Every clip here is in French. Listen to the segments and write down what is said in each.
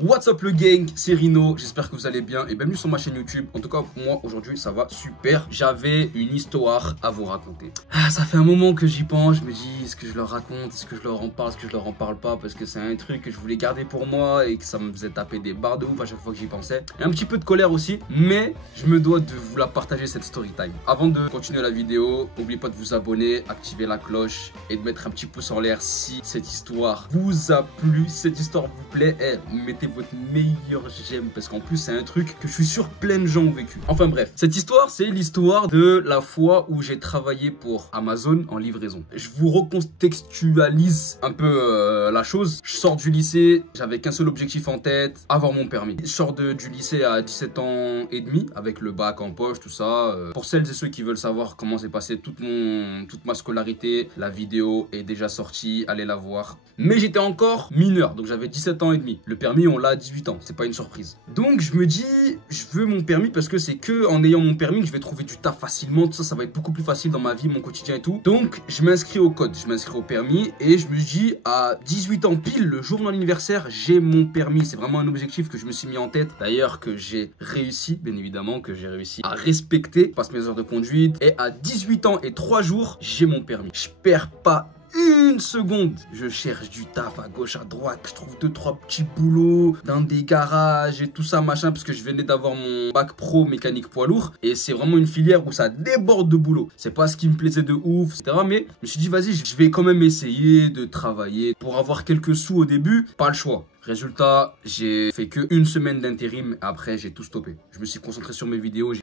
What's up le gang, c'est Rino, j'espère que vous allez bien et bienvenue sur ma chaîne YouTube. En tout cas moi aujourd'hui ça va super. J'avais une histoire à vous raconter. Ça fait un moment que j'y pense, je me dis est-ce que je leur raconte, est-ce que je leur en parle, est-ce que je leur en parle pas, parce que c'est un truc que je voulais garder pour moi et que ça me faisait taper des barres de ouf à chaque fois que j'y pensais. Et un petit peu de colère aussi, mais je me dois de vous la partager cette story time. Avant de continuer la vidéo, n'oubliez pas de vous abonner, activer la cloche et de mettre un petit pouce en l'air si cette histoire vous a plu, si cette histoire vous plaît. Mettez votre meilleur j'aime parce qu'en plus c'est un truc que je suis sûr plein de gens ont vécu. Enfin bref, cette histoire c'est l'histoire de la fois où j'ai travaillé pour Amazon en livraison. Je vous recontextualise un peu la chose. Je sors du lycée, j'avais qu'un seul objectif en tête, avoir mon permis. Je sors du lycée à 17 ans et demi avec le bac en poche, tout ça. Pour celles et ceux qui veulent savoir comment s'est passé toute ma scolarité, la vidéo est déjà sortie, allez la voir. Mais j'étais encore mineur, donc j'avais 17 ans et demi. Le permis, on l'a à 18 ans, c'est pas une surprise. Donc je me dis, je veux mon permis parce que c'est que en ayant mon permis que je vais trouver du taf facilement. Tout ça, ça va être beaucoup plus facile dans ma vie, mon quotidien et tout. Donc je m'inscris au code, je m'inscris au permis et je me dis à 18 ans pile, le jour de mon anniversaire, j'ai mon permis. C'est vraiment un objectif que je me suis mis en tête. D'ailleurs que j'ai réussi, bien évidemment, que j'ai réussi à respecter. Je passe mes heures de conduite et à 18 ans et 3 jours, j'ai mon permis. Je perds pas une seconde, je cherche du taf à gauche, à droite, je trouve 2-3 petits boulots dans des garages et tout ça machin, parce que je venais d'avoir mon bac pro mécanique poids lourd et c'est vraiment une filière où ça déborde de boulot. C'est pas ce qui me plaisait de ouf, etc. Mais je me suis dit vas-y, je vais quand même essayer de travailler pour avoir quelques sous au début, pas le choix. Résultat, j'ai fait que une semaine d'intérim, après j'ai tout stoppé. Je me suis concentré sur mes vidéos, j'ai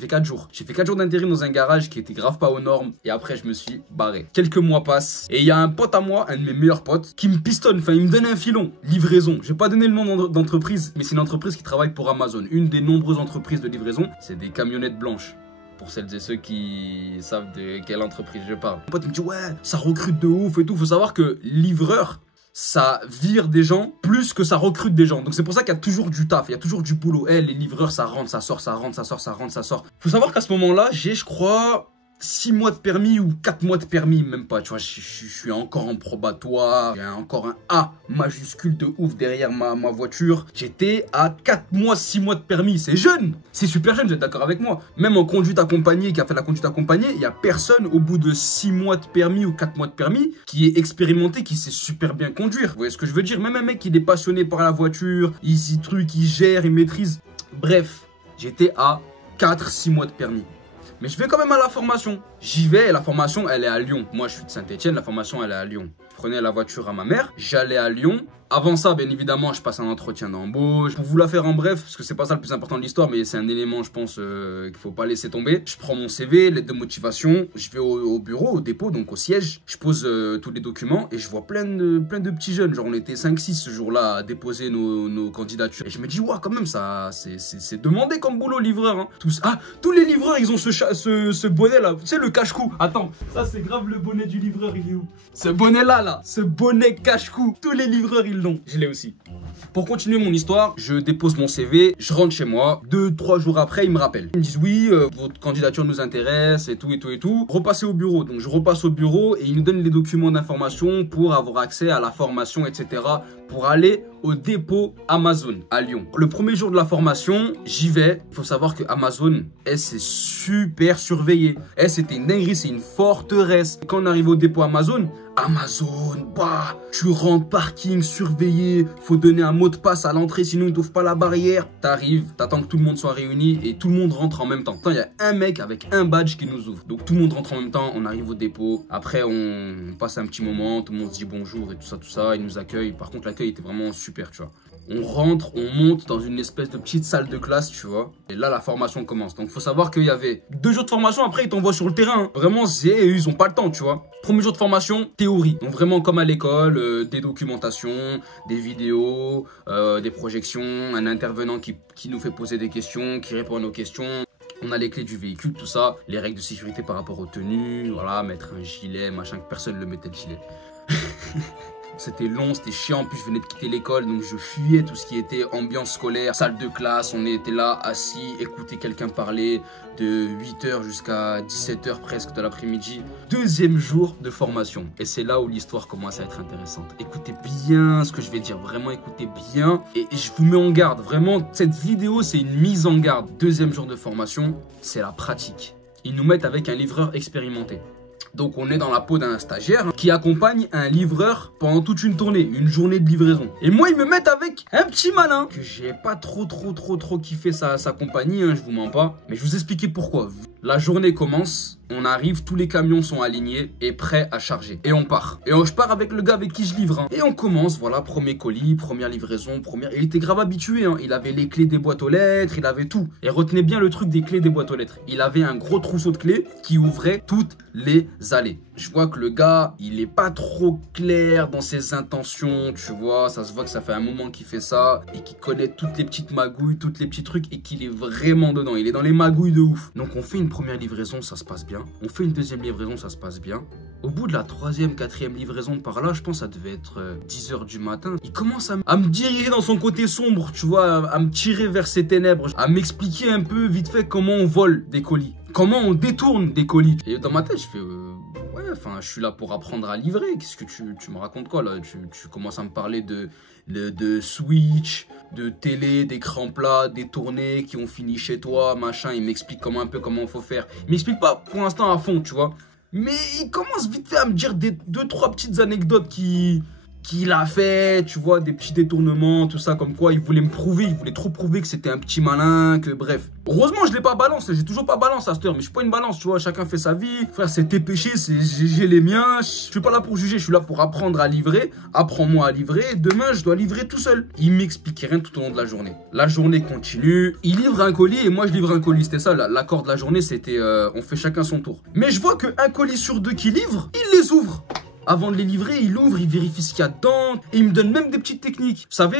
fait 4 jours. J'ai fait 4 jours d'intérim dans un garage qui était grave pas aux normes et après je me suis barré. Quelques mois passent et il y a un pote à moi, un de mes meilleurs potes, qui me pistonne, enfin il me donne un filon, livraison. Je vais pas donner le nom d'entreprise, mais c'est une entreprise qui travaille pour Amazon. Une des nombreuses entreprises de livraison, c'est des camionnettes blanches. Pour celles et ceux qui savent de quelle entreprise je parle. Mon pote il me dit ouais, ça recrute de ouf et tout. Faut savoir que livreur, ça vire des gens plus que ça recrute des gens. Donc c'est pour ça qu'il y a toujours du taf, il y a toujours du boulot. Les livreurs, ça rentre, ça sort, ça rentre, ça sort, ça rentre, ça sort. Faut savoir qu'à ce moment-là, j'ai, je crois, 6 mois de permis ou 4 mois de permis, même pas, tu vois, je suis encore en probatoire, il y a encore un A majuscule de ouf derrière ma voiture. J'étais à 4 mois, 6 mois de permis, c'est jeune, c'est super jeune, vous êtes d'accord avec moi. Même en conduite accompagnée, qui a fait la conduite accompagnée, il n'y a personne au bout de 6 mois de permis ou 4 mois de permis qui est expérimenté, qui sait super bien conduire. Vous voyez ce que je veux dire? Même un mec qui est passionné par la voiture, il gère, il maîtrise. Bref, j'étais à 4-6 mois de permis. Mais je vais quand même à la formation. J'y vais et la formation, elle est à Lyon. Moi, je suis de Saint-Etienne, la formation, elle est à Lyon. Je prenais la voiture à ma mère, j'allais à Lyon. Avant ça, bien évidemment, je passe un entretien d'embauche. Pour vous la faire en bref, parce que c'est pas ça le plus important de l'histoire, mais c'est un élément, je pense, qu'il faut pas laisser tomber. Je prends mon CV, lettre de motivation, je vais au bureau, au dépôt, donc au siège. Je pose tous les documents et je vois plein de petits jeunes. Genre, on était 5-6 ce jour-là à déposer nos candidatures. Et je me dis, ouais, quand même, ça, c'est demandé comme boulot, livreur. Hein. Tous les livreurs, ils ont ce bonnet-là. Tu sais, le cache-cou. Attends, ça, c'est grave le bonnet du livreur, il est où? Ce bonnet-là, là, ce bonnet cache-cou. Tous les livreurs, ils l'ont. Je l'ai aussi. Pour continuer mon histoire, je dépose mon CV, je rentre chez moi. 2-3 jours après, ils me rappellent. Ils me disent oui, votre candidature nous intéresse et tout et tout et tout. Repassez au bureau. Donc je repasse au bureau et ils nous donnent les documents d'information pour avoir accès à la formation, etc. Pour aller au dépôt Amazon à Lyon. Le premier jour de la formation, j'y vais. Il faut savoir que Amazon, c'est super surveillé. C'était une dinguerie, c'est une forteresse. Quand on arrive au dépôt Amazon, bah, tu rentres parking surveillé, faut donner un mot de passe à l'entrée sinon ils t'ouvrent pas la barrière. T'arrives, t'attends que tout le monde soit réuni et tout le monde rentre en même temps. Il y a un mec avec un badge qui nous ouvre. Donc tout le monde rentre en même temps, on arrive au dépôt. Après on passe un petit moment, tout le monde se dit bonjour et tout ça, ils nous accueillent. Par contre l'accueil était vraiment super, tu vois. On rentre, on monte dans une espèce de petite salle de classe, tu vois. Et là, la formation commence. Donc, il faut savoir qu'il y avait 2 jours de formation. Après, ils t'envoient sur le terrain. Hein. Vraiment, ils ont pas le temps, tu vois. Premier jour de formation, théorie. Donc, vraiment comme à l'école, des documentations, des vidéos, des projections, un intervenant qui nous fait poser des questions, qui répond à nos questions. On a les clés du véhicule, tout ça. Les règles de sécurité par rapport aux tenues. Voilà, mettre un gilet, machin, que personne ne le mettait le gilet. c'était long, c'était chiant. En plus, je venais de quitter l'école, donc je fuyais tout ce qui était ambiance scolaire, salle de classe. On était là, assis, écouter quelqu'un parler de 8h jusqu'à 17h presque de l'après-midi. Deuxième jour de formation. Et c'est là où l'histoire commence à être intéressante. Écoutez bien ce que je vais dire, vraiment écoutez bien. Et je vous mets en garde, vraiment, cette vidéo, c'est une mise en garde. Deuxième jour de formation, c'est la pratique. Ils nous mettent avec un livreur expérimenté. Donc on est dans la peau d'un stagiaire qui accompagne un livreur pendant toute une tournée, une journée de livraison. Et moi ils me mettent avec un petit malin que j'ai pas trop kiffé sa compagnie, hein, je vous mens pas. Mais je vous expliquer pourquoi. La journée commence, on arrive, tous les camions sont alignés et prêts à charger. Et on part. Et je pars avec le gars avec qui je livre. Hein. Et on commence, voilà, premier colis, première livraison, première... Il était grave habitué, hein. Il avait les clés des boîtes aux lettres, il avait tout. Et retenez bien le truc des clés des boîtes aux lettres. Il avait un gros trousseau de clés qui ouvrait toutes les allées. Je vois que le gars, il est pas trop clair dans ses intentions, tu vois. Ça se voit que ça fait un moment qu'il fait ça et qu'il connaît toutes les petites magouilles, tous les petits trucs et qu'il est vraiment dedans. Il est dans les magouilles de ouf. Donc on fait une première livraison, ça se passe bien. On fait une deuxième livraison, ça se passe bien. Au bout de la troisième, quatrième livraison par là, je pense que ça devait être 10h du matin. Il commence à me diriger dans son côté sombre, tu vois, à me tirer vers ses ténèbres, à m'expliquer un peu vite fait comment on vole des colis, comment on détourne des colis. Et dans ma tête, je fais... ouais, enfin, je suis là pour apprendre à livrer. Qu'est-ce que tu me racontes quoi là? Tu commences à me parler de Switch, de télé, d'écran plat, détournés qui ont fini chez toi, machin. Il m'explique un peu comment il faut faire. Il m'explique pas pour l'instant à fond, tu vois. Mais il commence vite fait à me dire deux, trois petites anecdotes qu'il a fait, tu vois, des petits détournements, tout ça, comme quoi il voulait me prouver, il voulait trop prouver que c'était un petit malin, que bref. Heureusement, je l'ai pas balancé, j'ai toujours pas balance à cette heure, mais je suis pas une balance, tu vois, chacun fait sa vie. Frère, c'est tes péchés, j'ai les miens, je suis pas là pour juger, je suis là pour apprendre à livrer, apprends-moi à livrer, demain, je dois livrer tout seul. Il m'expliquait rien tout au long de la journée. La journée continue, il livre un colis et moi je livre un colis, c'était ça, l'accord de la journée, c'était on fait chacun son tour. Mais je vois qu'un colis sur deux qui livre, il les ouvre. Avant de les livrer, il ouvre, il vérifie ce qu'il y a dedans. Et il me donne même des petites techniques. Vous savez,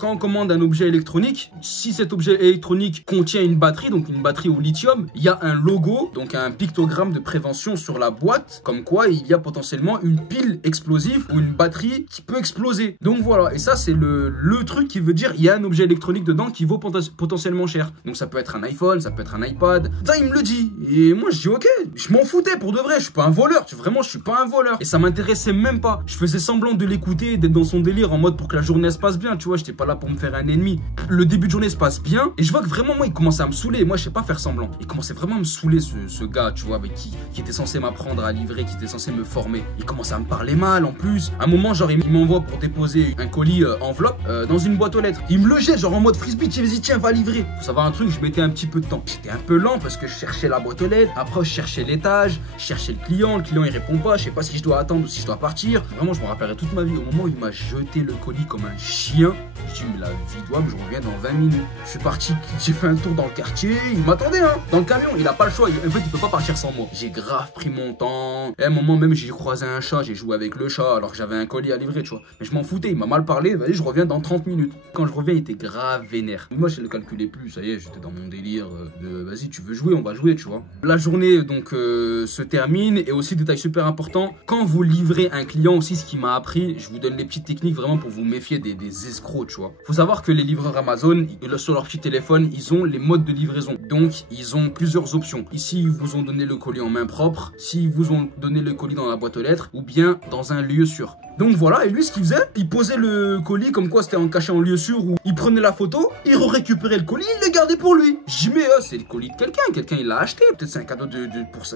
quand on commande un objet électronique, si cet objet électronique contient une batterie, donc une batterie au lithium, il y a un logo, donc un pictogramme de prévention sur la boîte, comme quoi il y a potentiellement une pile explosive ou une batterie qui peut exploser. Donc voilà, et ça c'est le truc qui veut dire il y a un objet électronique dedans qui vaut potentiellement cher. Donc ça peut être un iPhone, ça peut être un iPad. Ça, il me le dit. Et moi je dis ok, je m'en foutais pour de vrai, je suis pas un voleur, vraiment je suis pas un voleur. Ça m'intéressait même pas. Je faisais semblant de l'écouter, d'être dans son délire en mode pour que la journée se passe bien, tu vois. J'étais pas là pour me faire un ennemi. Le début de journée se passe bien et je vois que vraiment moi il commençait à me saouler. Moi je sais pas faire semblant. Il commençait vraiment à me saouler ce gars, tu vois, avec qui était censé m'apprendre à livrer, qui était censé me former. Il commençait à me parler mal en plus. À un moment genre il m'envoie pour déposer un colis enveloppe dans une boîte aux lettres. Il me le jette genre en mode frisbee, vas-y tiens va livrer. Faut savoir un truc, je mettais un petit peu de temps. J'étais un peu lent parce que je cherchais la boîte aux lettres. Après je cherchais l'étage, je cherchais le client il répond pas. Je sais pas si je dois attendre ou si je dois partir. Vraiment, je me rappellerai toute ma vie. Au moment où il m'a jeté le colis comme un chien, je dis, mais la vie doit, je reviens dans 20 minutes. Je suis parti, j'ai fait un tour dans le quartier. Il m'attendait, hein. Dans le camion, il a pas le choix. En fait, il peut pas partir sans moi. J'ai grave pris mon temps. Et à un moment, même, j'ai croisé un chat. J'ai joué avec le chat alors que j'avais un colis à livrer, tu vois. Mais je m'en foutais. Il m'a mal parlé. Vas-y, je reviens dans 30 minutes. Quand je reviens, il était grave vénère. Moi, je ne le calculais plus. Ça y est, j'étais dans mon délire de vas-y, tu veux jouer, on va jouer, tu vois. La journée, donc, se termine. Et aussi, détail super important, quand vous livrez un client aussi, ce qui m'a appris, je vous donne les petites techniques vraiment pour vous méfier des escrocs, tu vois. Faut savoir que les livreurs Amazon, sur leur petit téléphone, ils ont les modes de livraison. Donc, ils ont plusieurs options. Ici, ils vous ont donné le colis en main propre, s'ils vous ont donné le colis dans la boîte aux lettres, ou bien dans un lieu sûr. Donc voilà, et lui, ce qu'il faisait, il posait le colis comme quoi c'était caché en lieu sûr, où il prenait la photo, il récupérait le colis, il le gardait pour lui. Je dis, mais c'est le colis de quelqu'un il l'a acheté, peut-être c'est un cadeau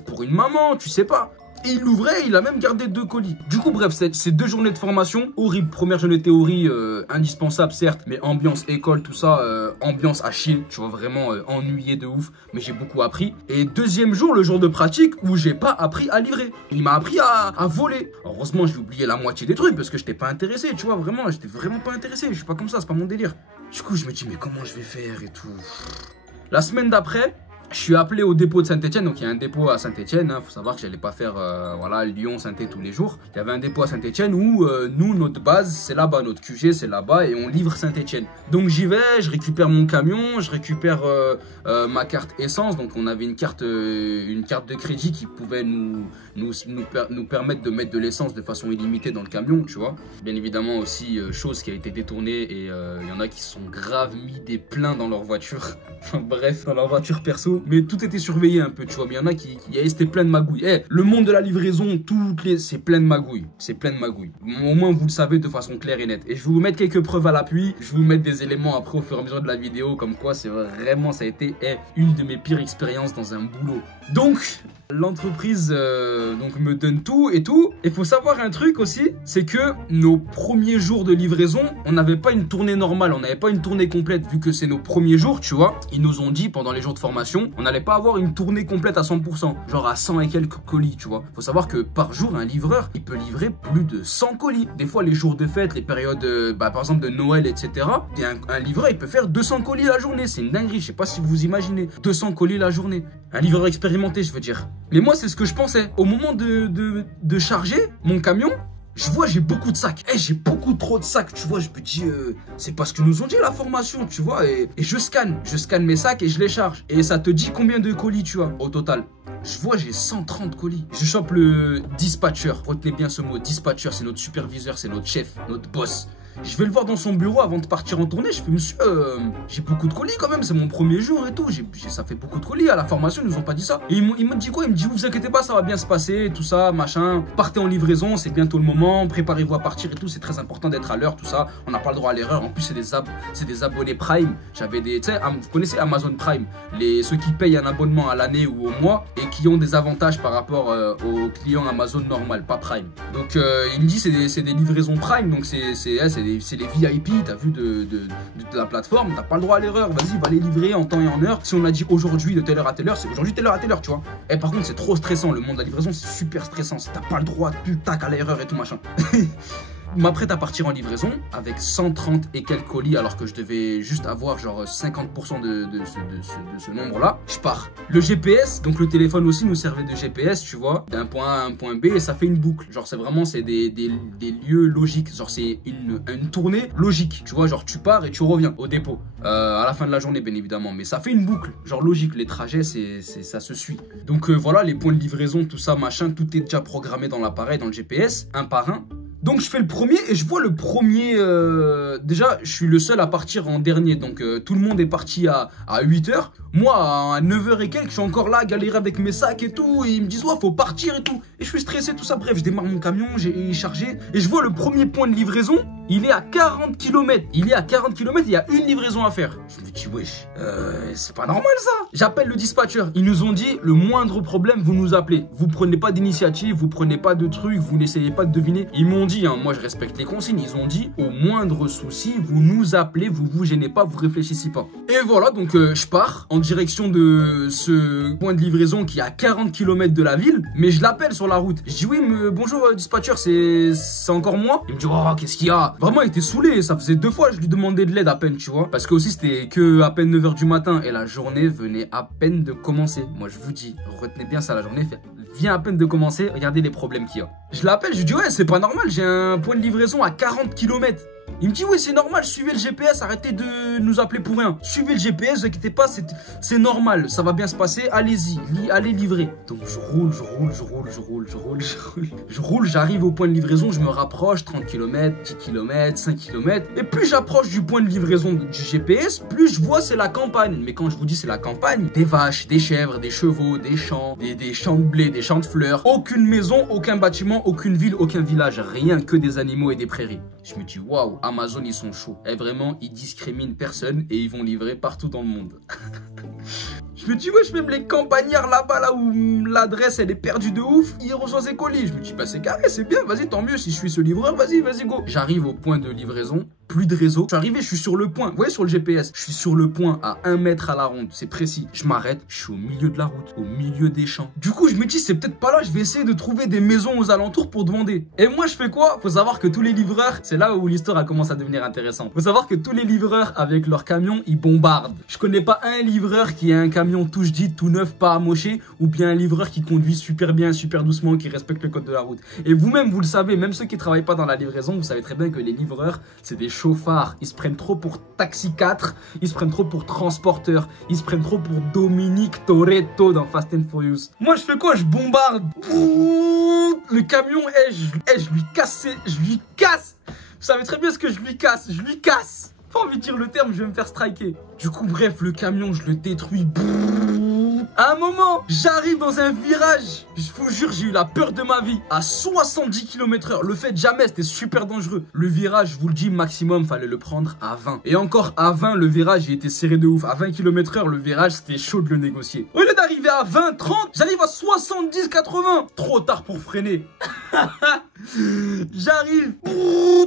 pour une maman, tu sais pas. Et il l'ouvrait, il a même gardé 2 colis. Du coup, bref, ces 2 journées de formation, horrible. Première journée théorie, indispensable, certes, mais ambiance école, tout ça, ambiance à chier, tu vois, vraiment ennuyé de ouf, mais j'ai beaucoup appris. Et deuxième jour, le jour de pratique, où j'ai pas appris à livrer. Il m'a appris à voler. Heureusement, j'ai oublié la moitié des trucs, parce que j'étais pas intéressé, tu vois, vraiment, j'étais vraiment pas intéressé. Je suis pas comme ça, c'est pas mon délire. Du coup, je me dis, mais comment je vais faire et tout. La semaine d'après, Je suis appelé au dépôt de Saint-Etienne, donc il y a un dépôt à Saint-Etienne, faut savoir que j'allais pas faire voilà, Lyon, Saint-Etienne tous les jours. Il y avait un dépôt à Saint-Etienne où nous, notre base, c'est là-bas, notre QG, c'est là-bas et on livre Saint-Etienne. Donc j'y vais, je récupère mon camion, je récupère ma carte essence, donc on avait une carte de crédit qui pouvait nous permettre de mettre de l'essence de façon illimitée dans le camion, tu vois. Bien évidemment aussi, chose qui a été détournée et il y en a qui se sont grave mis des pleins dans leur voiture. Bref, dans leur voiture perso. Mais tout était surveillé un peu, tu vois. Mais il y en a qui c'était plein de magouilles. Eh, le monde de la livraison, c'est plein de magouilles. C'est plein de magouilles. Au moins, vous le savez de façon claire et nette. Et je vais vous mettre quelques preuves à l'appui. Je vais vous mettre des éléments après au fur et à mesure de la vidéo. Comme quoi, c'est vraiment, ça a été une de mes pires expériences dans un boulot. Donc, l'entreprise donc me donne tout et tout. Et faut savoir un truc aussi, c'est que nos premiers jours de livraison, on n'avait pas une tournée normale, on n'avait pas une tournée complète vu que c'est nos premiers jours, tu vois. Ils nous ont dit pendant les jours de formation, on n'allait pas avoir une tournée complète à 100%, genre à 100 et quelques colis, tu vois. Faut savoir que par jour, un livreur, il peut livrer plus de 100 colis. Des fois, les jours de fête, les périodes, par exemple de Noël, etc. Et un livreur, il peut faire 200 colis la journée. C'est une dinguerie, je sais pas si vous imaginez. 200 colis la journée. Un livreur expérimenté, je veux dire. Mais moi, c'est ce que je pensais. Au moment de charger mon camion, je vois, j'ai beaucoup de sacs. J'ai beaucoup trop de sacs, tu vois. Je me dis, c'est parce que nous ont dit la formation, tu vois. Et je scanne mes sacs et je les charge. Et ça te dit combien de colis, tu vois, au total. Je vois, j'ai 130 colis. Je chope le dispatcher. Retenez bien ce mot, dispatcher. C'est notre superviseur, c'est notre chef, notre boss. Je vais le voir dans son bureau avant de partir en tournée. Je fais, monsieur, j'ai beaucoup de colis quand même, c'est mon premier jour et tout. Ça fait beaucoup de colis. À la formation, ils nous ont pas dit ça. Et il m'a dit quoi? Il me dit, vous inquiétez pas, ça va bien se passer, tout ça, machin. Partez en livraison, c'est bientôt le moment. Préparez-vous à partir et tout. C'est très important d'être à l'heure, tout ça. On n'a pas le droit à l'erreur. En plus, c'est des abonnés Prime. J'avais des, tu sais, vous connaissez Amazon Prime, ceux qui payent un abonnement à l'année ou au mois et qui ont des avantages par rapport aux clients Amazon normal, pas Prime. Donc, il me dit, c'est des livraisons Prime, donc c'est les VIP, t'as vu de la plateforme, t'as pas le droit à l'erreur, vas-y, va les livrer en temps et en heure. Si on a dit aujourd'hui de telle heure à telle heure, c'est aujourd'hui telle heure à telle heure, tu vois. Et par contre, c'est trop stressant, le monde de la livraison, c'est super stressant, t'as pas le droit, tu tac à l'erreur et tout machin. M'apprête à partir en livraison avec 130 et quelques colis alors que je devais juste avoir genre 50% de ce nombre-là. Je pars. Le GPS, donc le téléphone aussi nous servait de GPS, tu vois, d'un point A à un point B et ça fait une boucle. Genre c'est vraiment des lieux logiques. Genre c'est une tournée logique, tu vois, genre tu pars et tu reviens au dépôt. À la fin de la journée bien évidemment, mais ça fait une boucle, genre logique. Les trajets, ça se suit. Donc voilà, les points de livraison, tout ça, machin, tout est déjà programmé dans l'appareil, dans le GPS, un par un. Donc je fais le premier et je vois le premier, déjà je suis le seul à partir en dernier, donc tout le monde est parti à 8 h. Moi à 9 h et quelques, je suis encore là à galérer avec mes sacs et tout, et ils me disent ouais faut partir et tout. Et je suis stressé tout ça, bref je démarre mon camion, j'ai chargé et je vois le premier point de livraison, il est à 40 km. Il est à 40 km et il y a une livraison à faire. Je me dis wesh, c'est pas normal ça. J'appelle le dispatcher, ils nous ont dit le moindre problème vous nous appelez. Vous prenez pas d'initiative, vous prenez pas de trucs, vous n'essayez pas de deviner. Ils m'ont dit, hein, moi je respecte les consignes, ils ont dit au moindre souci vous nous appelez, vous vous gênez pas, vous réfléchissez pas. Et voilà, donc je pars en direction de ce point de livraison qui est à 40 km de la ville, mais je l'appelle sur la route. Je dis oui bonjour dispatcher, c'est encore moi. Il me dit oh qu'est-ce qu'il y a. Vraiment il était saoulé, ça faisait 2 fois je lui demandais de l'aide à peine, tu vois, parce que aussi c'était que à peine 9 h du matin et la journée venait à peine de commencer. Moi je vous dis, retenez bien ça, la journée vient à peine de commencer, regardez les problèmes qu'il y a. Je l'appelle, je lui dis ouais c'est pas normal, j'ai un point de livraison à 40 km. Il me dit oui c'est normal, suivez le GPS, arrêtez de nous appeler pour rien. Suivez le GPS, ne vous inquiétez pas, c'est normal, ça va bien se passer, allez-y, allez livrer. Donc je roule, j'arrive au point de livraison, je me rapproche, 30 km, 10 km, 5 km. Et plus j'approche du point de livraison du GPS, plus je vois c'est la campagne. Mais quand je vous dis c'est la campagne, des vaches, des chèvres, des chevaux, des champs, des champs de blé, des champs de fleurs. Aucune maison, aucun bâtiment, aucune ville, aucun village, rien que des animaux et des prairies. Je me dis waouh, Amazon ils sont chauds. Et vraiment ils discriminent personne et ils vont livrer partout dans le monde. Je me dis wesh, même les campagnards là-bas là où l'adresse elle est perdue de ouf, ils reçoivent ses colis. Je me dis bah c'est carré, c'est bien, vas-y tant mieux si je suis ce livreur, vas-y go. J'arrive au point de livraison, plus de réseau. Je suis arrivé, je suis sur le point. Vous voyez sur le GPS, je suis sur le point à 1 mètre à la ronde. C'est précis. Je m'arrête, je suis au milieu de la route, au milieu des champs. Du coup, je me dis, c'est peut-être pas là, je vais essayer de trouver des maisons aux alentours pour demander. Et moi, je fais quoi? Faut savoir que tous les livreurs, c'est là où l'histoire a commencé à devenir intéressante. Faut savoir que tous les livreurs, avec leur camion, ils bombardent. Je connais pas un livreur qui a un camion tout dit, tout neuf, pas amoché, ou bien un livreur qui conduit super bien, super doucement, qui respecte le code de la route. Et vous-même, vous le savez, même ceux qui travaillent pas dans la livraison, vous savez très bien que les livreurs, c'est des chauffards. Ils se prennent trop pour Taxi 4, ils se prennent trop pour transporteur, ils se prennent trop pour Dominique Toretto dans Fast and Furious. Moi, je fais quoi? Je bombarde. Le camion, je lui casse. Vous savez très bien ce que je lui casse. Pas envie de dire le terme, je vais me faire striker. Du coup, bref, le camion, je le détruis. À un moment, j'arrive dans un virage. Je vous jure, j'ai eu la peur de ma vie. À 70 km/h. Le faites jamais, c'était super dangereux. Le virage, je vous le dis, maximum, fallait le prendre à 20. Et encore à 20, le virage, il était serré de ouf. À 20 km/h, le virage, c'était chaud de le négocier. Au lieu d'arriver à 20, 30, j'arrive à 70, 80. Trop tard pour freiner. J'arrive.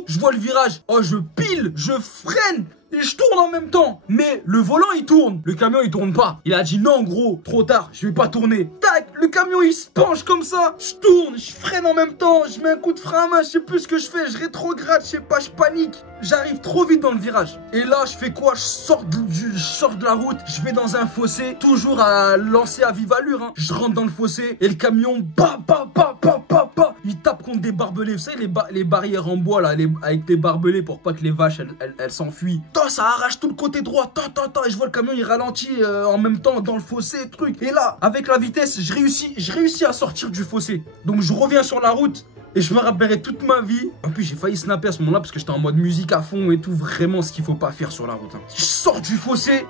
Je vois le virage. Oh, je pile, je freine. Et je tourne en même temps. Mais le volant, il tourne. Le camion, il tourne pas. Il a dit non, gros, trop tard, je vais pas tourner. Tac, le camion, il se penche comme ça. Je tourne, je freine en même temps. Je mets un coup de frein à main, je sais plus ce que je fais. Je rétrograde, je sais pas, je panique. J'arrive trop vite dans le virage. Et là, je fais quoi? Je sors de la route. Je vais dans un fossé. Toujours à lancer à vive allure. Hein. Je rentre dans le fossé. Et le camion, il tape contre des barbelés. Vous savez, les barrières en bois, là, avec des barbelés pour pas que les vaches, elles s'enfuient. Ça arrache tout le côté droit. Et je vois le camion, il ralentit en même temps dans le fossé, truc. Et là, avec la vitesse, je réussis à sortir du fossé. Donc, je reviens sur la route. Et je me rappellerai toute ma vie. En plus, j'ai failli snapper à ce moment-là parce que j'étais en mode musique à fond et tout. Vraiment ce qu'il faut pas faire sur la route. Hein. Je sors du fossé.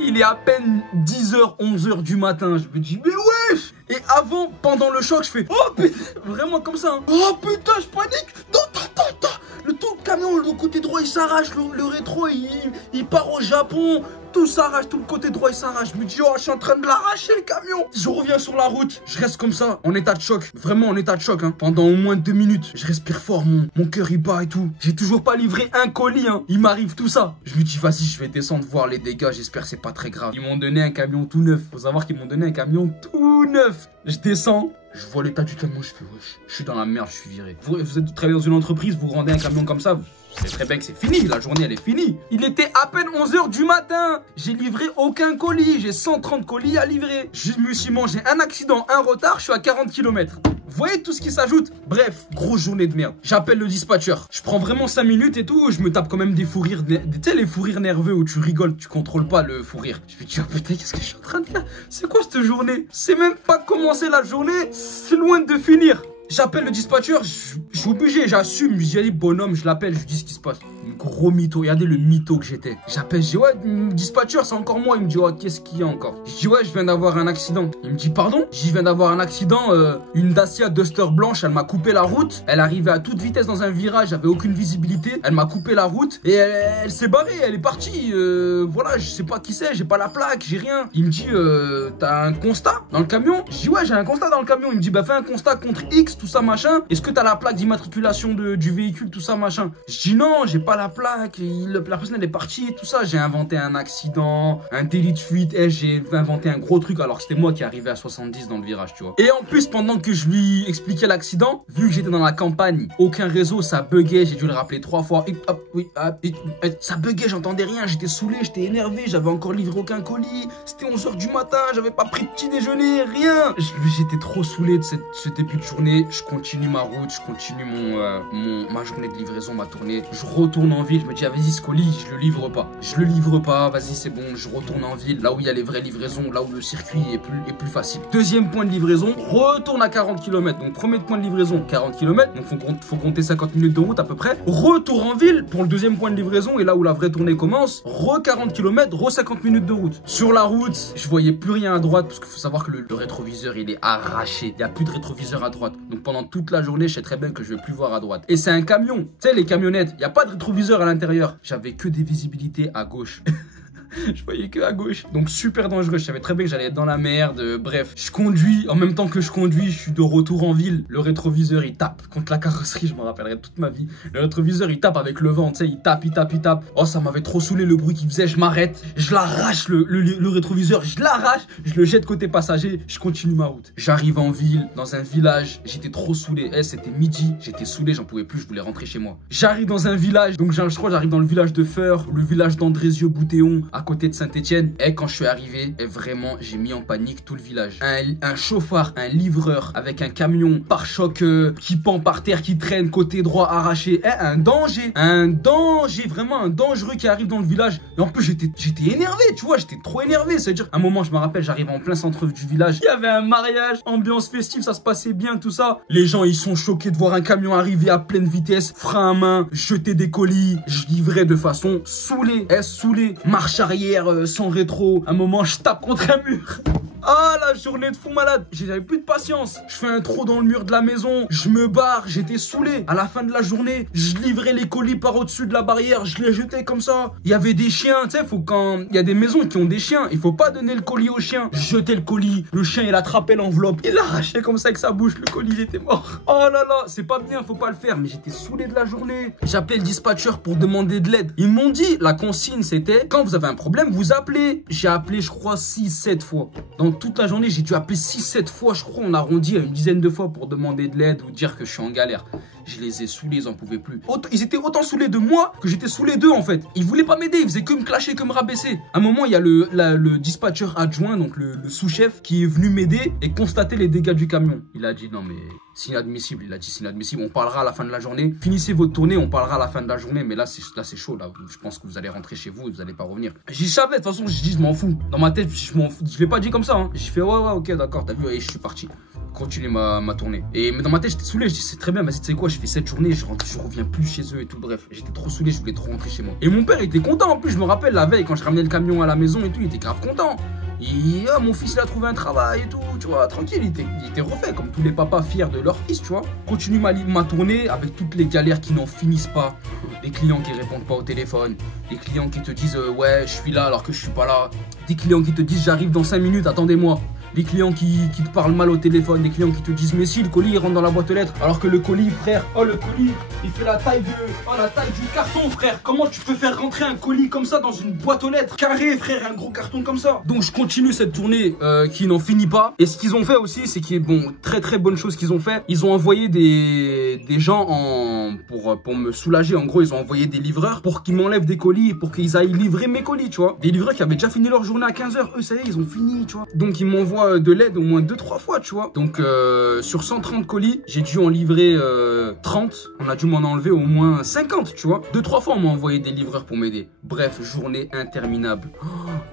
Il est à peine 10h, 11h du matin. Je me dis, mais wesh! Et avant, pendant le choc, je fais, oh putain, vraiment comme ça. Hein. Oh putain, je panique. Tout le camion, le côté droit, il s'arrache. Le rétro, il part au Japon. Tout s'arrache, tout le côté droit, il s'arrache. Je me dis, oh, je suis en train de l'arracher, le camion. Je reviens sur la route. Je reste comme ça, en état de choc. Vraiment en état de choc, hein. Pendant au moins 2 minutes. Je respire fort, mon cœur, il bat et tout. J'ai toujours pas livré un colis, hein. Il m'arrive tout ça. Je me dis, vas-y, je vais descendre voir les dégâts. J'espère que c'est pas très grave. Ils m'ont donné un camion tout neuf. Faut savoir qu'ils m'ont donné un camion tout neuf. Je descends. Je vois l'état du camion, je fais wesh, je suis dans la merde, je suis viré. Vous êtes travaillé dans une entreprise, vous rendez un camion comme ça, vous savez très bien que c'est fini, la journée elle est finie. Il était à peine 11h du matin, j'ai livré aucun colis, j'ai 130 colis à livrer. Je me suis mangé un accident, un retard, je suis à 40 km. Vous voyez tout ce qui s'ajoute? Bref, grosse journée de merde. J'appelle le dispatcher. Je prends vraiment 5 minutes et tout. Je me tape quand même des fous rires. Tu sais, les fous rires nerveux où tu rigoles, tu contrôles pas le fou rire. Je me dis, oh putain, qu'est-ce que je suis en train de faire? C'est quoi cette journée? C'est même pas commencé la journée. C'est loin de finir. J'appelle le dispatcher, je suis obligé, j'assume. Je dis, allez, bonhomme, je l'appelle, je lui dis ce qui se passe. Gros mytho, regardez le mytho que j'étais. J'appelle, je dis, ouais, dispatcher, c'est encore moi. Il me dit, oh, qu'est-ce qu'il y a encore? Je dis, ouais, je viens d'avoir un accident. Il me dit, pardon? Je viens d'avoir un accident. Une Dacia Duster blanche, elle m'a coupé la route. Elle arrivait à toute vitesse dans un virage, j'avais aucune visibilité. Elle m'a coupé la route et elle s'est barrée, elle est partie. Voilà, je sais pas qui c'est, j'ai pas la plaque, j'ai rien. Il me dit, t'as un constat dans le camion? Je dis, ouais, j'ai un constat dans le camion. Il me dit, bah, fais un constat contre X, tout ça, machin. Est-ce que t'as la plaque d'immatriculation du véhicule, tout ça, machin? Je dis, non, j'ai pas la plaque. La personne, elle est partie et tout ça. J'ai inventé un accident, un délit de fuite. J'ai inventé un gros truc alors que c'était moi qui arrivais à 70 dans le virage, tu vois. Et en plus, pendant que je lui expliquais l'accident, vu que j'étais dans la campagne, aucun réseau, ça buguait. J'ai dû le rappeler 3 fois. Ça buguait, j'entendais rien. J'étais saoulé, j'étais énervé. J'avais encore livré aucun colis. C'était 11h du matin. J'avais pas pris de petit déjeuner, rien. J'étais trop saoulé de ce début de journée. Je continue ma route, je continue ma journée de livraison, ma tournée. Je retourne en ville. Je me dis, ah, vas-y, ce colis, je le livre pas. Je le livre pas. Vas-y, c'est bon. Je retourne en ville, là où il y a les vraies livraisons, là où le circuit est plus facile. Deuxième point de livraison, retourne à 40 km. Donc, premier point de livraison, 40 km. Donc, faut compter 50 minutes de route à peu près. Retour en ville pour le deuxième point de livraison. Et là où la vraie tournée commence, 40 km, 50 minutes de route. Sur la route, je voyais plus rien à droite parce qu'il faut savoir que le rétroviseur, il est arraché. Il n'y a plus de rétroviseur à droite. Donc, pendant toute la journée, je sais très bien que je vais plus voir à droite. Et c'est un camion. Tu sais, les camionnettes, il n'y a pas de rétroviseur à l'intérieur. J'avais que des visibilités à gauche. Je voyais que à gauche. Donc super dangereux. Je savais très bien que j'allais être dans la merde. Bref, je conduis. En même temps que je conduis, je suis de retour en ville. Le rétroviseur, il tape contre la carrosserie. Je m'en rappellerai toute ma vie. Le rétroviseur, il tape avec le vent. Tu sais, il tape, il tape, il tape. Oh, ça m'avait trop saoulé le bruit qu'il faisait. Je m'arrête. Je l'arrache le rétroviseur. Je l'arrache. Je le jette côté passager. Je continue ma route. J'arrive en ville, dans un village. J'étais trop saoulé. C'était midi. J'étais saoulé. J'en pouvais plus. Je voulais rentrer chez moi. J'arrive dans un village. Donc, je crois que j'arrive dans le village de Feur, le village d'Andrézieux-Boutéon, à côté de Saint-Etienne. Et quand je suis arrivé, vraiment, j'ai mis en panique tout le village. Un chauffard, un livreur avec un camion pare-choc qui pend par terre, qui traîne côté droit arraché. Un danger, vraiment un dangereux qui arrive dans le village. Et en plus, j'étais énervé, tu vois, j'étais trop énervé. C'est-à-dire, à un moment, je me rappelle, j'arrive en plein centre du village. Il y avait un mariage, ambiance festive, ça se passait bien, tout ça. Les gens, ils sont choqués de voir un camion arriver à pleine vitesse, frein à main, jeter des colis. Je livrais de façon saoulée, saoulée. Marche arrière, sans rétro. À un moment, je tape contre un mur. Ah, la journée de fou malade. J'avais plus de patience. Je fais un trou dans le mur de la maison. Je me barre. J'étais saoulé. À la fin de la journée, je livrais les colis par au-dessus de la barrière. Je les jetais comme ça. Il y avait des chiens. Tu sais, quand il y a des maisons qui ont des chiens, il faut pas donner le colis au chien. Je jetais le colis. Le chien, il attrapait l'enveloppe. Il l'arrachait comme ça avec sa bouche. Le colis, il était mort. Oh là là, c'est pas bien. Faut pas le faire. Mais j'étais saoulé de la journée. J'appelais le dispatcher pour demander de l'aide. Ils m'ont dit, la consigne, c'était quand vous avez un problème, vous appelez. J'ai appelé, je crois, 6-7 fois. Dans toute la journée, j'ai dû appeler 6-7 fois, je crois, on arrondit à une dizaine de fois pour demander de l'aide ou dire que je suis en galère. Je les ai saoulés, ils en pouvaient plus. Ils étaient autant saoulés de moi que j'étais saoulé d'eux en fait. Ils voulaient pas m'aider, ils faisaient que me clasher, que me rabaisser. À un moment, il y a le dispatcher adjoint, donc le sous-chef, qui est venu m'aider et constater les dégâts du camion. Il a dit non mais c'est inadmissible, il a dit c'est inadmissible, on parlera à la fin de la journée. Finissez votre tournée, on parlera à la fin de la journée, mais là c'est chaud, là. Je pense que vous allez rentrer chez vous et vous allez pas revenir. J'y savais, de toute façon, je dis je m'en fous. Dans ma tête, je m'en fous. Je l'ai pas dit comme ça, hein. J'ai fait ouais, ok, d'accord, t'as vu, et je suis parti. Continuer ma tournée. Mais dans ma tête, j'étais saoulé. Je dis, c'est très bien, vas-y, tu sais quoi, je fais cette journée, je reviens plus chez eux et tout. Bref, j'étais trop saoulé, je voulais trop rentrer chez moi. Et mon père était content en plus, je me rappelle la veille quand je ramenais le camion à la maison et tout, il était grave content. Mon fils il a trouvé un travail et tout, tu vois, tranquille, il était refait comme tous les papas fiers de leur fils, tu vois. Continue ma tournée avec toutes les galères qui n'en finissent pas. Les clients qui répondent pas au téléphone, les clients qui te disent ouais, je suis là alors que je suis pas là. Des clients qui te disent j'arrive dans 5 minutes, attendez-moi. Les clients qui te parlent mal au téléphone, les clients qui te disent mais si le colis il rentre dans la boîte aux lettres, alors que le colis, frère, oh le colis il fait la taille du carton, frère. Comment tu peux faire rentrer un colis comme ça dans une boîte aux lettres carré, frère, un gros carton comme ça? Donc je continue cette tournée qui n'en finit pas. Et ce qu'ils ont fait aussi, c'est qu'il est bon, très bonne chose qu'ils ont fait. Ils ont envoyé des gens pour me soulager. En gros, ils ont envoyé des livreurs pour qu'ils m'enlèvent des colis et pour qu'ils aillent livrer mes colis, tu vois. Des livreurs qui avaient déjà fini leur journée à 15 h. Eux, ça y est, ils ont fini, tu vois. Donc ils m'envoient de l'aide au moins 2-3 fois, tu vois. Donc sur 130 colis, j'ai dû en livrer 30. On a dû m'en enlever au moins 50, tu vois. 2-3 fois, on m'a envoyé des livreurs pour m'aider. Bref, journée interminable.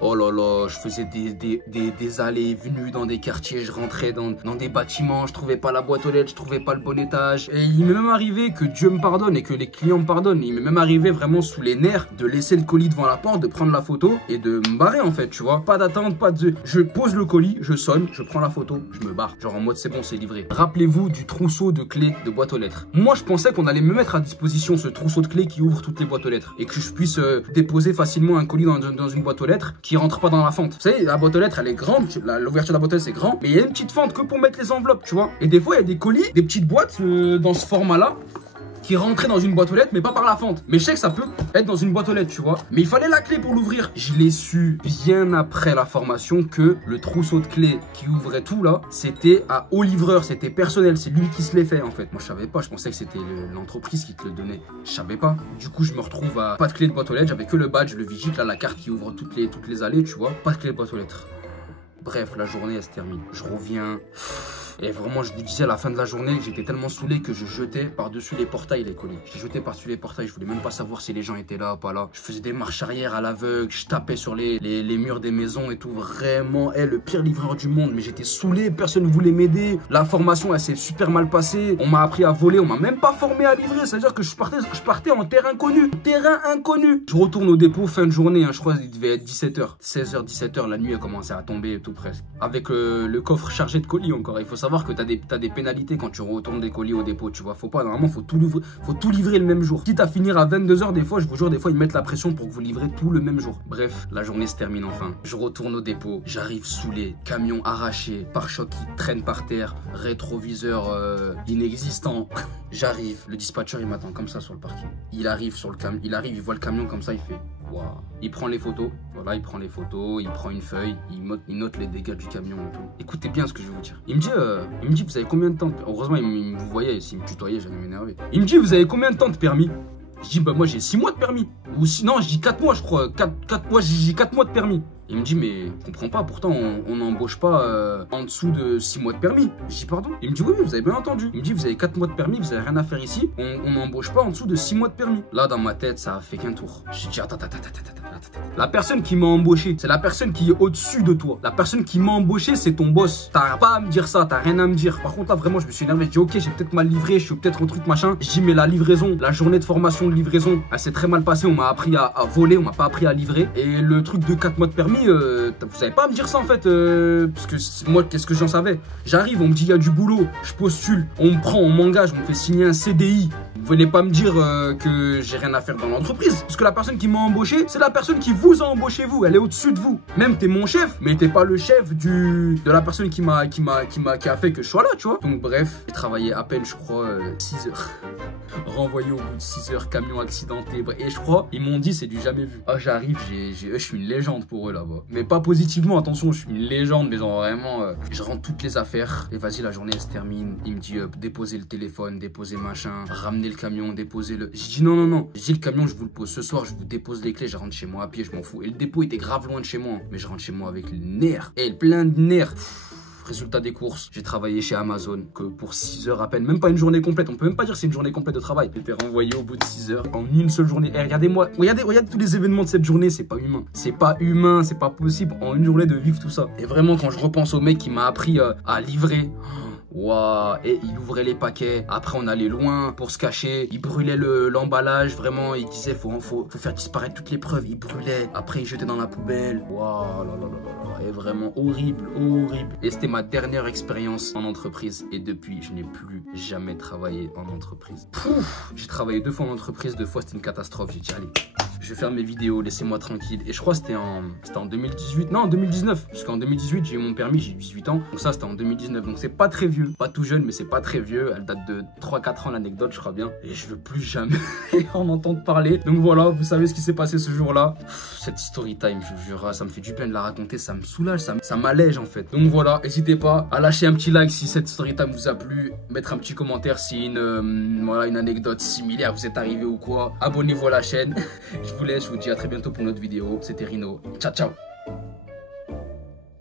Oh là là, je faisais des allées et venues dans des quartiers. Je rentrais dans des bâtiments. Je trouvais pas la boîte aux lettres, je trouvais pas le bon étage. Et il m'est même arrivé, que Dieu me pardonne et que les clients me pardonnent, il m'est même arrivé vraiment sous les nerfs de laisser le colis devant la porte, de prendre la photo et de me barrer en fait, tu vois. Pas d'attente, pas de... Je pose le colis, je sonne, je prends la photo, je me barre. Genre en mode c'est bon, c'est livré. Rappelez-vous du trousseau de clés de boîte aux lettres. Moi, je pensais qu'on allait me mettre à disposition ce trousseau de clés qui ouvre toutes les boîtes aux lettres et que je puisse déposer facilement un colis dans une boîte aux lettres qui rentre pas dans la fente. Vous savez, la boîte aux lettres, elle est grande, l'ouverture de la boîte aux lettres, c'est grand, mais il y a une petite fente que pour mettre les enveloppes, tu vois. Et des fois, il y a des colis, des petites boîtes dans ce format-là, qui rentrait dans une boîte aux lettres, mais pas par la fente. Mais je sais que ça peut être dans une boîte aux lettres, tu vois. Mais il fallait la clé pour l'ouvrir. Je l'ai su bien après la formation que le trousseau de clés qui ouvrait tout là, c'était au livreur, c'était personnel. C'est lui qui se l'est fait en fait. Moi je savais pas, je pensais que c'était l'entreprise qui te le donnait. Je savais pas. Du coup je me retrouve à pas de clé de boîte aux lettres. J'avais que le badge, le vigile, là, la carte qui ouvre toutes les allées, tu vois. Pas de clé de boîte aux lettres. Bref, la journée elle se termine. Je reviens. Et vraiment, je vous disais à la fin de la journée, j'étais tellement saoulé que je jetais par-dessus les portails les colis. Je jetais par-dessus les portails, je voulais même pas savoir si les gens étaient là ou pas là. Je faisais des marches arrière à l'aveugle, je tapais sur les murs des maisons et tout. Vraiment, le pire livreur du monde. Mais j'étais saoulé, personne ne voulait m'aider. La formation, elle s'est super mal passée. On m'a appris à voler, on m'a même pas formé à livrer. C'est-à-dire que je partais en terrain inconnu. Terrain inconnu. Je retourne au dépôt, fin de journée, hein, je crois qu'il devait être 17 h. 16 h, 17 h, la nuit a commencé à tomber et tout presque. Avec le coffre chargé de colis encore, il faut savoir que t'as des pénalités quand tu retournes des colis au dépôt, tu vois. Faut pas, normalement, faut tout livrer le même jour. Quitte à finir à 22 h, des fois, je vous jure, des fois, ils mettent la pression pour que vous livrez tout le même jour. Bref, la journée se termine enfin. Je retourne au dépôt, j'arrive saoulé, camion arraché, pare-choc qui traîne par terre, rétroviseur inexistant. J'arrive, le dispatcher, il m'attend comme ça sur le parking. Il arrive sur le camion, il voit le camion comme ça, il fait waouh. Il prend les photos, voilà, il prend les photos, il prend une feuille, il note les dégâts du camion et tout. Écoutez bien ce que je vais vous dire. Il me dit, vous avez combien de temps de... Heureusement, vous voyez, s'il me tutoyait, j'allais m'énerver. Il me dit, vous avez combien de temps de permis? Je dis, bah moi j'ai 6 mois de permis. Ou sinon, je dis 4 mois, je crois. 4 mois, j'ai 4 mois de permis. Il me dit, mais je comprends pas, pourtant on n'embauche pas en dessous de 6 mois de permis. Je dis, pardon? Il me dit, oui, vous avez bien entendu. Il me dit, vous avez 4 mois de permis, vous avez rien à faire ici. On n'embauche pas en dessous de 6 mois de permis. Là, dans ma tête, ça a fait qu'un tour. Je dis, attends. La personne qui m'a embauché, c'est la personne qui est au-dessus de toi. La personne qui m'a embauché, c'est ton boss. T'as pas à me dire ça, t'as rien à me dire. Par contre, là, vraiment, je me suis énervé. Je dis, ok, j'ai peut-être mal livré, je suis peut-être un truc machin. Je dis, mais la livraison, la journée de formation de livraison, elle s'est très mal passée. On m'a appris à voler, on m'a pas appris à livrer. Et le truc de 4 mois de permis, vous savez pas à me dire ça en fait, parce que moi, qu'est-ce que j'en savais? J'arrive, on me dit il y a du boulot, je postule, on me prend, on m'engage, on me fait signer un CDI. Vous venez pas me dire que j'ai rien à faire dans l'entreprise, parce que la personne qui m'a embauché, c'est la personne qui vous a embauché vous, elle est au-dessus de vous. Même t'es mon chef, mais t'es pas le chef de la personne qui a fait que je sois là, tu vois. Donc bref, j'ai travaillé à peine, je crois, 6 heures. Renvoyé au bout de 6 heures, camion accidenté, et je crois, ils m'ont dit c'est du jamais vu. Ah, j'arrive, je suis une légende pour eux là-bas. Mais pas positivement, attention, je suis une légende, mais genre vraiment, je rentre toutes les affaires, et vas-y, la journée elle se termine. Il me dit, déposez le téléphone, déposez machin, ramenez le camion, déposez le... J'ai dit non. J'ai dit le camion, je vous le pose ce soir, je vous dépose les clés, je rentre chez moi à pied, je m'en fous. Et le dépôt était grave loin de chez moi, mais je rentre chez moi avec le nerf, et plein de nerfs. Résultat des courses, j'ai travaillé chez Amazon que pour 6 heures à peine, même pas une journée complète, on peut même pas dire que c'est une journée complète de travail. J'étais renvoyé au bout de 6 heures en une seule journée. Et regardez-moi, regardez tous les événements de cette journée, c'est pas humain. C'est pas humain, c'est pas possible en une journée de vivre tout ça. Et vraiment, quand je repense au mec qui m'a appris à livrer... Waouh, et il ouvrait les paquets, après on allait loin pour se cacher, il brûlait l'emballage, vraiment, il disait faut faire disparaître toutes les preuves, il brûlait, après il jetait dans la poubelle. Waouh, et vraiment horrible. Et c'était ma dernière expérience en entreprise, et depuis, je n'ai plus jamais travaillé en entreprise. J'ai travaillé 2 fois en entreprise, 2 fois c'était une catastrophe, j'ai dit allez, je vais faire mes vidéos, laissez-moi tranquille. Et je crois que c'était en 2018, non en 2019, parce qu'en 2018 j'ai eu mon permis, j'ai 18 ans, donc ça c'était en 2019, donc c'est pas très vieux, pas tout jeune mais c'est pas très vieux, elle date de 3-4 ans l'anecdote je crois bien, et je veux plus jamais en entendre parler. Donc voilà, vous savez ce qui s'est passé ce jour-là. Cette story time, je vous jure, ça me fait du bien de la raconter, ça me soulage, ça m'allège en fait. Donc voilà, n'hésitez pas à lâcher un petit like si cette story time vous a plu, mettre un petit commentaire si voilà, une anecdote similaire vous est arrivée ou quoi, abonnez-vous à la chaîne. Je vous laisse, je vous dis à très bientôt pour une autre vidéo. C'était Rino. Ciao, ciao.